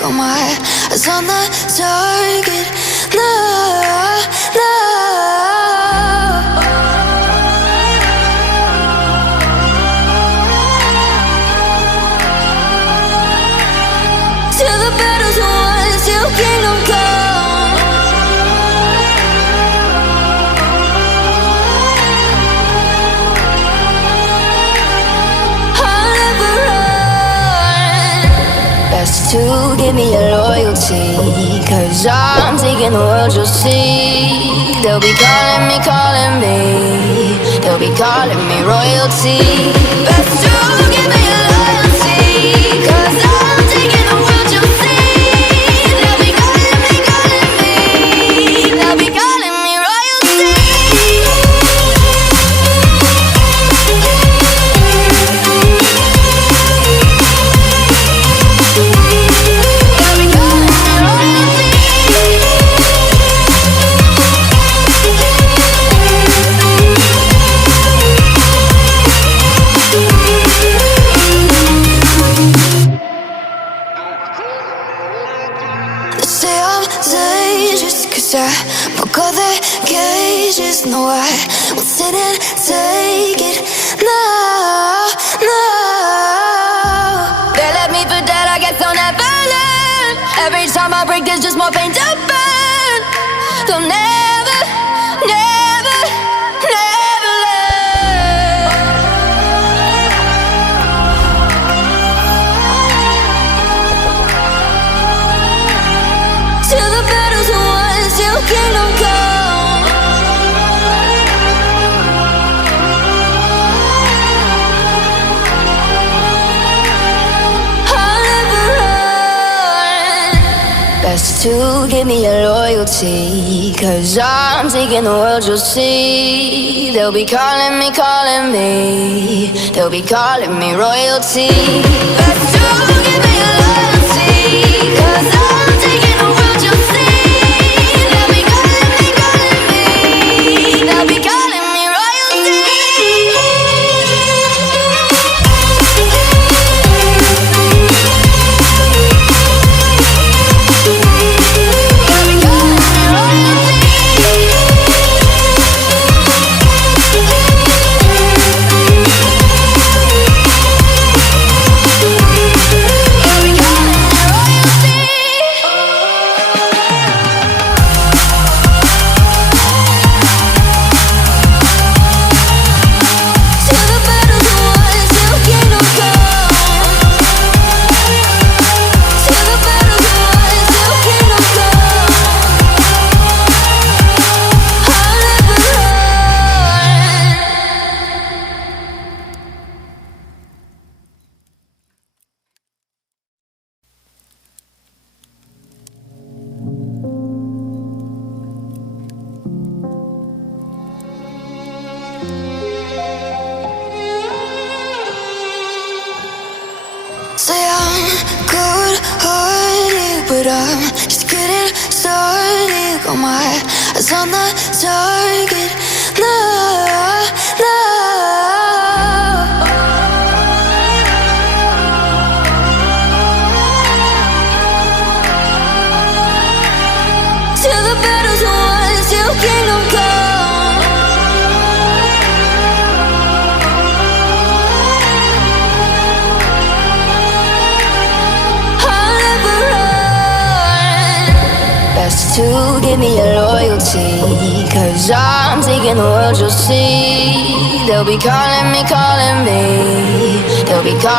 Got my eyes on the target. No, no. Till the battle's won, till kingdom come. I'll never run. Best to give me your loyalty, 'cause I'm taking the world, you'll see. They'll be calling me, calling me. They'll be calling me royalty. Best to give me your loyalty, 'cause I'm taking the world, you'll see. They'll be calling me, calling me. They'll be calling me royalty. Say I'm dangerous, 'cause I broke all the cages. No, I won't sit and take it. No, no. They left me for dead, I guess I'll never learn. Every time I break, there's just more pain to burn. They'll never, never, never learn. Till the battle's won, till kingdom come. I'll never run. Best to give me your loyalty, 'cause I'm taking the world, you'll see. They'll be calling me, calling me. They'll be calling me royalty. Best to give me your loyalty, 'cause I'm taking the world, you'll see. They'll be calling me, calling me. They'll be calling me royalty. They'll be calling me royalty. They'll be calling me royalty. Till the battle's won, till kingdom come. Till the battle's won, till kingdom come. I'll never run. Say I'm good-hearted, but I'm just getting started. Got my eyes on the target. No, no. Till the battle's won, till kingdom come. I'll never run. Best to give me your loyalty, 'cause I'm taking the world, you'll see. They'll be calling me, calling me. They'll be calling